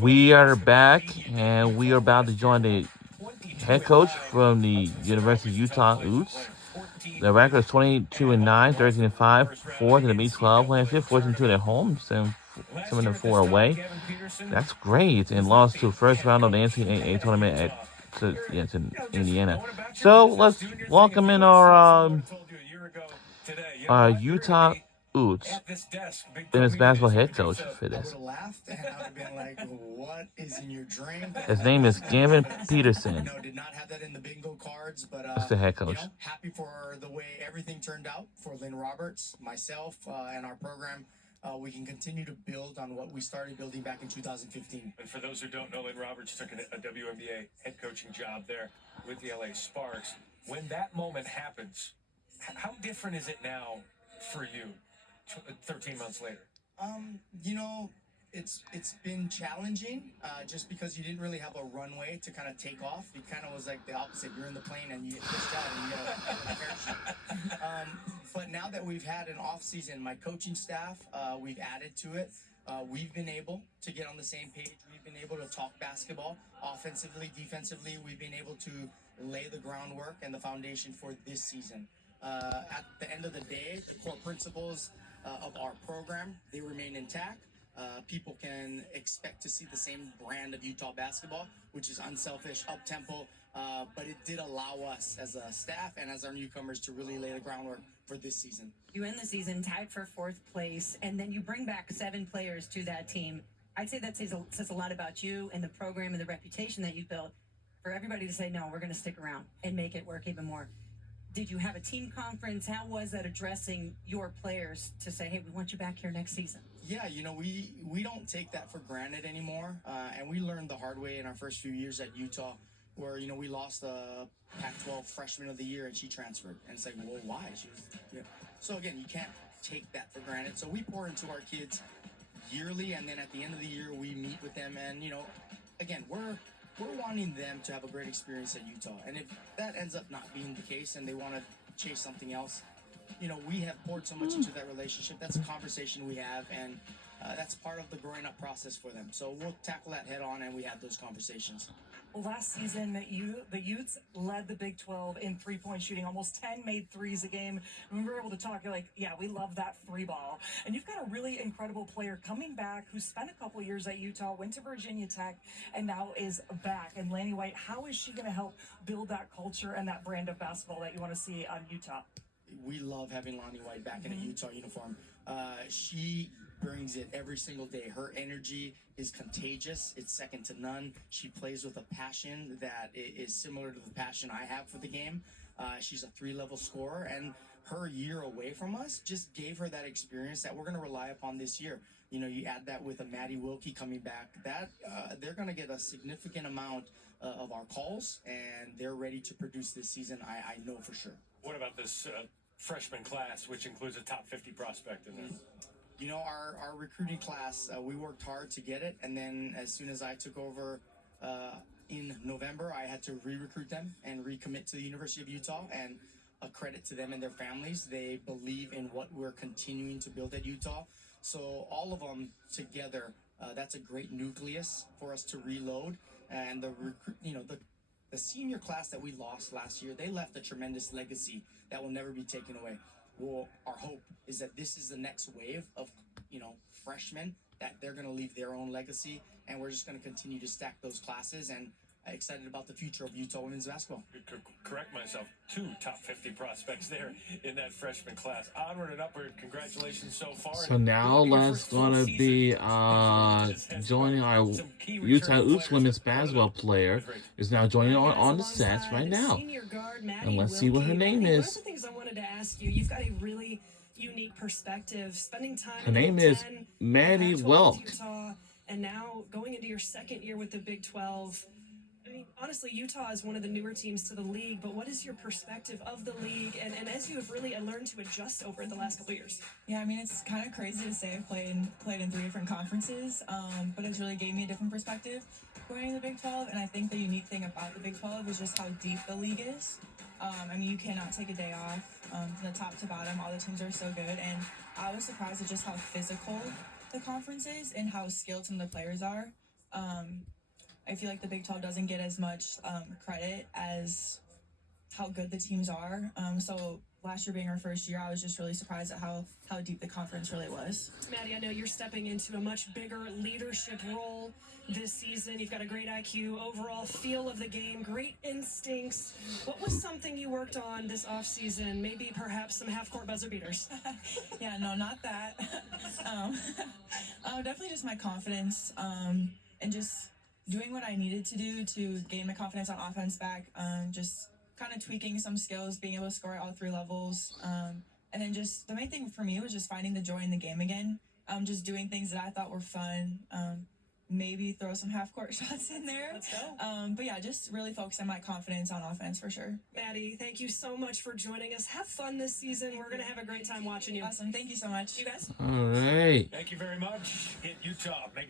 We are back, and we are about to join the head coach from the University of Utah Utes. The record is 22-9, 13-5, fourth in the Big 12 last year, 14-2 at home, 7-4 away. That's great, and lost to first round of the NCAA tournament to Indiana. So let's welcome in our Utah Utes women's basketball head coach for this. I would have laughed and I would have been like, "What is in your drink?" His name is Gavin Peterson. No, did not have that in the bingo cards, but That's the head coach. Happy for the way everything turned out for Lynn Roberts, myself, and our program. We can continue to build on what we started building back in 2015. And for those who don't know, Lynn Roberts took a WNBA head coaching job there with the LA Sparks. When that moment happens, how different is it now for you 13 months later? It's been challenging just because you didn't really have a runway to kind of take off. You kind of was like the opposite. You're in the plane and you get pushed out and you got a parachute. But now that we've had an off season, my coaching staff, we've added to it. We've been able to get on the same page. We've been able to talk basketball offensively, defensively. We've been able to lay the groundwork and the foundation for this season. At the end of the day, the core principles of our program, they remain intact. People can expect to see the same brand of Utah basketball, which is unselfish, up-tempo, but it did allow us as a staff and as our newcomers to really lay the groundwork for this season. You end the season tied for fourth place, and then you bring back 7 players to that team. I'd say that says a lot about you and the program and the reputation that you've built for everybody to say, no, we're going to stick around and make it work even more. Did you have a team conference? How was that addressing your players to say, hey, we want you back here next season? Yeah, we don't take that for granted anymore, and we learned the hard way in our first few years at Utah, where we lost the Pac-12 Freshman of the Year and she transferred, and it's like, well, why? So again, you can't take that for granted. So we pour into our kids yearly, and then at the end of the year, we meet with them, and again, we're wanting them to have a great experience at Utah, and if that ends up not being the case, and they want to chase something else. We have poured so much into that relationship. That's a conversation we have, and that's part of the growing up process for them. So we'll tackle that head on, and we have those conversations. Well, last season, the Utes led the Big 12 in three-point shooting, almost 10 made threes a game. And we were able to talk, you're like, yeah, we love that three ball. And you've got a really incredible player coming back who spent a couple years at Utah, went to Virginia Tech, and now is back. And Lanny White, how is she going to help build that culture and that brand of basketball that you want to see on Utah? We love having Lonnie White back in a Utah uniform. She brings it every single day. Her energy is contagious. It's second to none. She plays with a passion that is similar to the passion I have for the game. She's a 3-level scorer, and her year away from us just gave her that experience that we're going to rely upon this year. You add that with a Maddie Wilkie coming back, that they're going to get a significant amount of our calls, and they're ready to produce this season. I know for sure. What about this freshman class, which includes a top 50 prospect in there? Our recruiting class, we worked hard to get it, and then as soon as I took over in November, I had to re-recruit them and recommit to the University of Utah, and a credit to them and their families. They believe in what we're continuing to build at Utah. So all of them together, that's a great nucleus for us to reload. And the senior class that we lost last year, they left a tremendous legacy that will never be taken away. Well, our hope is that this is the next wave of, freshmen, that they're going to leave their own legacy, and we're just going to continue to stack those classes, and excited about the future of Utah women's basketball. Correct myself, 2 top 50 prospects there in that freshman class. Onward and upward, congratulations so far. So now let's gonna be joining our Utah Utes women's basketball player is now joining on the sets right now. And let's see what her name is. One of the things I wanted to ask you, you've got a really unique perspective, spending time. Her name is Maddie Welch. And now going into your second year with the Big 12. I mean, honestly, Utah is one of the newer teams to the league, but what is your perspective of the league? And as you have really learned to adjust over the last couple of years? Yeah, I mean, it's kind of crazy to say I've played in 3 different conferences, but it's really gave me a different perspective going to the Big 12. And I think the unique thing about the Big 12 is just how deep the league is. I mean, you cannot take a day off from the top to bottom. All the teams are so good. And I was surprised at just how physical the conferences and how skilled some of the players are. I feel like the Big 12 doesn't get as much credit as how good the teams are. So last year being our first year, I was just really surprised at how deep the conference really was. Maddie, I know you're stepping into a much bigger leadership role this season. You've got a great IQ, overall feel of the game, great instincts. What was something you worked on this offseason? Maybe perhaps some half-court buzzer beaters. Yeah, no, not that. Definitely just my confidence and just doing what I needed to do to gain my confidence on offense back. Just kind of tweaking some skills, being able to score at all 3 levels. And then just the main thing for me was just finding the joy in the game again. Just doing things that I thought were fun. Maybe throw some half-court shots in there. Let's go. But yeah, just really focus on my confidence on offense for sure. Maddie, thank you so much for joining us. Have fun this season. We're going to have a great time watching you. Awesome. Thank you so much. You guys? All right. Thank you very much. In Utah, make